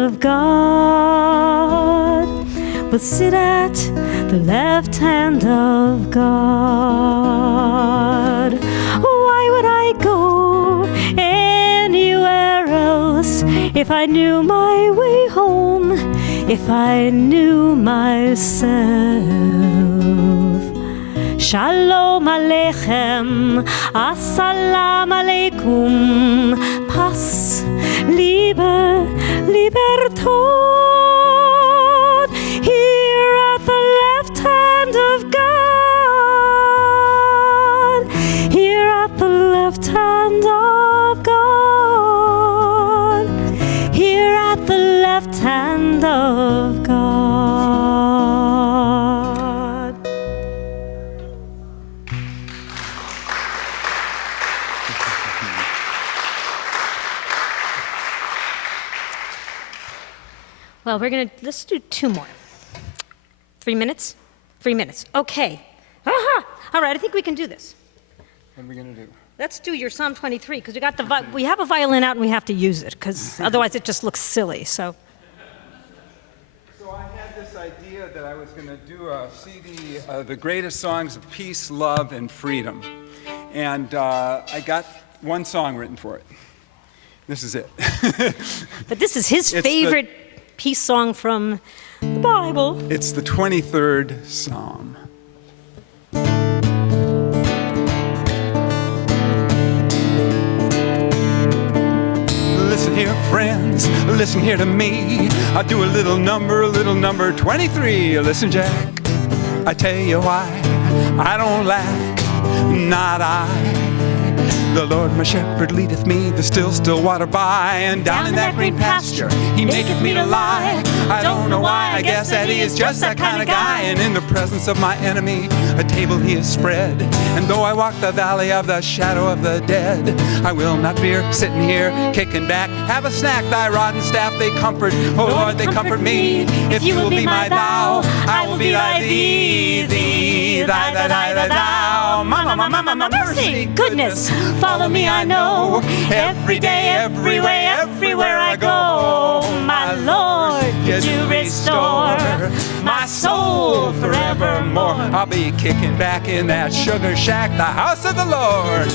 of God will sit at the left hand of God. Why would I go anywhere else if I knew my way home, if I knew myself? Shalom Aleichem, Assalamu Alaikum, Pass, Liebe, Libertad, here at the left hand of God, here at the left hand of God, here at the left hand of God. Well, let's do 2 more. 3 minutes? 3 minutes. Okay. Aha! All right, I think we can do this. What are we going to do? Let's do your Psalm 23, because we have a violin out and we have to use it, because otherwise it just looks silly, So I had this idea that I was going to do a CD, The Greatest Songs of Peace, Love, and Freedom. And I got one song written for it. This is it. But this is his favorite peace song from the Bible. It's the 23rd Psalm. Listen here, friends, listen here to me. I'll do a little number 23. Listen, Jack, I tell you why I don't lack, not I. The Lord my shepherd leadeth me the still water by, and down in that green pasture he maketh me to lie. I don't know why, I guess that he is just that kind of guy. And in the presence of my enemy a table he has spread. And though I walk the valley of the shadow of the dead, I will not fear, sitting here kicking back. Have a snack, thy rod and staff they comfort. Oh Lord, they comfort me. If you will be my thou, I will be thy thee, thy thou. Mama, mercy, goodness, follow me, I know. Every day, every way, everywhere I go. My Lord, you do restore my soul forevermore. I'll be kicking back in that sugar shack, the house of the Lord.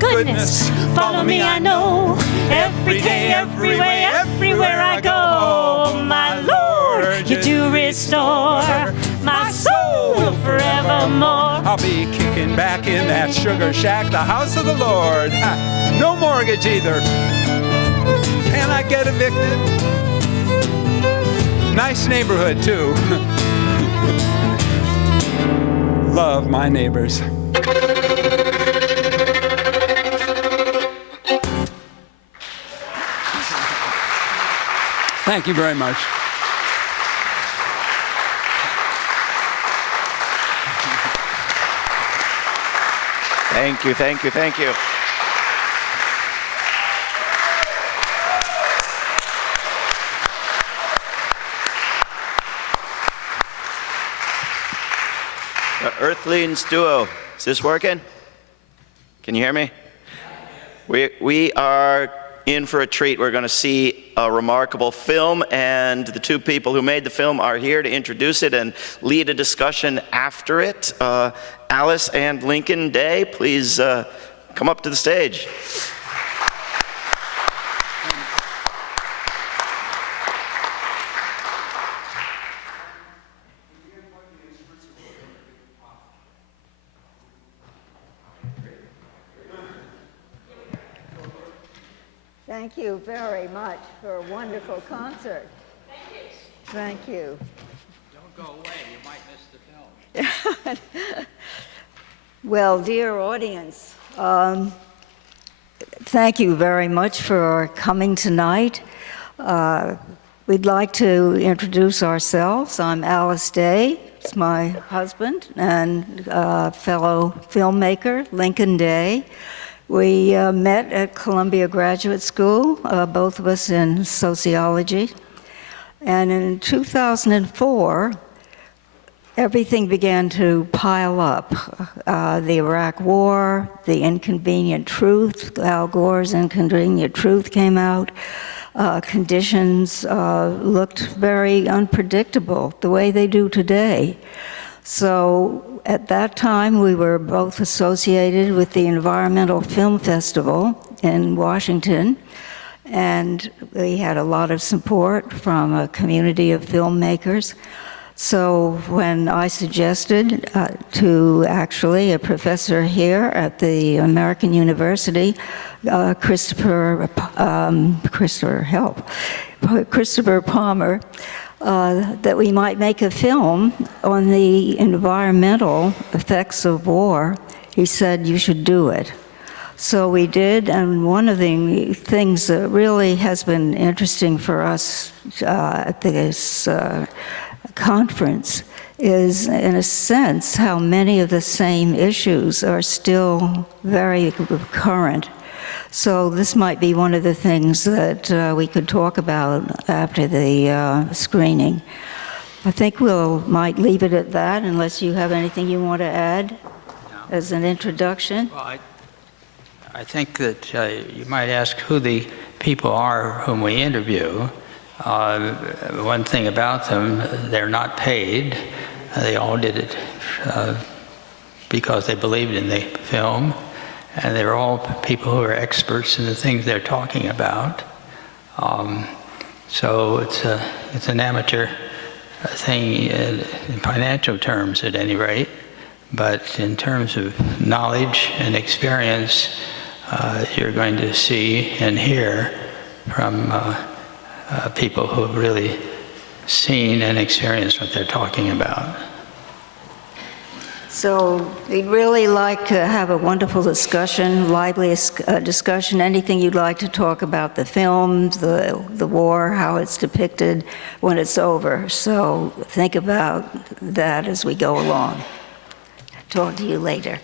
Goodness, follow me, I know. Every day, every way, everywhere I go. My Lord, you do restore my soul forevermore. I'll be kicking back in that sugar shack, the house of the Lord. No mortgage either. Can I get evicted? Nice neighborhood, too. Love my neighbors. Thank you very much. Thank you. The Irthlingz duo. Is this working? Can you hear me? We are in for a treat. We're going to see a remarkable film, and the 2 people who made the film are here to introduce it and lead a discussion after it. Alice and Lincoln Day, please come up to the stage. Thank you very much for a wonderful concert. Thank you. Don't go away, you might miss the film. Well, dear audience, thank you very much for coming tonight. We'd like to introduce ourselves. I'm Alice Day. It's my husband and fellow filmmaker, Lincoln Day. We met at Columbia Graduate School, both of us in sociology. And in 2004, everything began to pile up. The Iraq War, the Inconvenient Truth, Al Gore's Inconvenient Truth came out. Conditions looked very unpredictable, the way they do today. So at that time, we were both associated with the Environmental Film Festival in Washington, and we had a lot of support from a community of filmmakers. So when I suggested to actually a professor here at the American University, Christopher Palmer, that we might make a film on the environmental effects of war, he said, you should do it. So we did, and one of the things that really has been interesting for us at this conference is, in a sense, how many of the same issues are still very current. So this might be one of the things that we could talk about after the screening. I think might leave it at that, unless you have anything you want to add as an introduction. Well, I think that you might ask who the people are whom we interview. One thing about them, they're not paid. They all did it because they believed in the film. And they're all people who are experts in the things they're talking about. So it's an amateur thing in financial terms, at any rate. But in terms of knowledge and experience, you're going to see and hear from people who have really seen and experienced what they're talking about. So we'd really like to have a wonderful discussion, lively discussion, anything you'd like to talk about the film, the war, how it's depicted when it's over. So think about that as we go along. Talk to you later.